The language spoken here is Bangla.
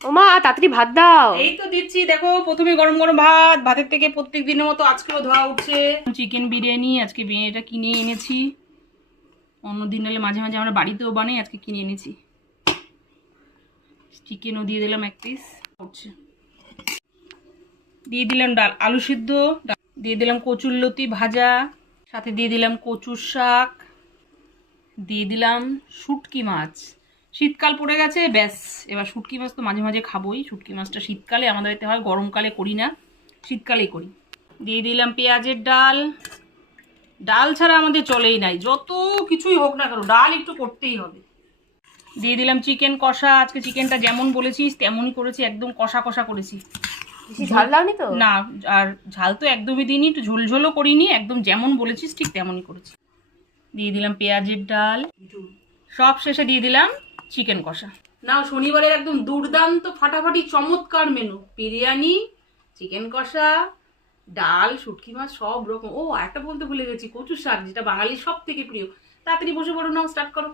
ওমা তাড়াতাড়ি ভাত দাও। এই তো দিচ্ছি, দেখো প্রথমে গরম গরম ভাত, ভাতের থেকে প্রত্যেক দিনের মতো আজকেও ধোয়া উঠছে। চিকেন বিরিয়ানি, আজকে বিরিয়ানিটা কিনে এনেছি। অন্যদিন হলে মাঝে মাঝে আমরা বাড়িতেও বানাই, আজকে কিনে এনেছি। চিকেনও দিয়ে দিলাম এক পিস, উঠছে। দিয়ে দিলাম ডাল, আলু সিদ্ধ, দিয়ে দিলাম কচুরলতি ভাজা, সাথে দিয়ে দিলাম কচুর শাক, দিয়ে দিলাম শুটকি মাছ। শীতকাল পড়ে গেছে, ব্যাস এবার শুটকি মাছ তো মাঝে মাঝে খাবোই। শুটকি মাছটা শীতকালে আমাদের এতে হয়, গরমকালে করি না, শীতকালেই করি। দিয়ে দিলাম পেঁয়াজের ডাল। ডাল ছাড়া আমাদের চলেই নাই, যত কিছুই হোক না কেন ডাল একটু করতেই হবে। দিয়ে দিলাম চিকেন কষা। আজকে চিকেনটা যেমন বলেছিস তেমনই করেছি, একদম কষা কষা করেছি। বেশি ঝাল দাওনি তো? না, আর ঝাল তো একদমই দিইনি, একটু ঝোলঝোলও করিনি, একদম যেমন বলেছিস ঠিক তেমনই করেছি। দিয়ে দিলাম পেঁয়াজের ডাল, সব শেষে দিয়ে দিলাম চিকেন কষা। নাও শনিবারের একদম দুর্দান্ত ফাটাফাটি চমৎকার মেনু, বিরিয়ানি, চিকেন কষা, ডাল, শুটকি মাছ, সব রকম। ও একটা বলতে ভুলে গেছি, কচুর শাক, যেটা বাঙালির সব থেকে প্রিয়। তাড়াতাড়ি বসে পড়ো, নাও স্টার্ট করো।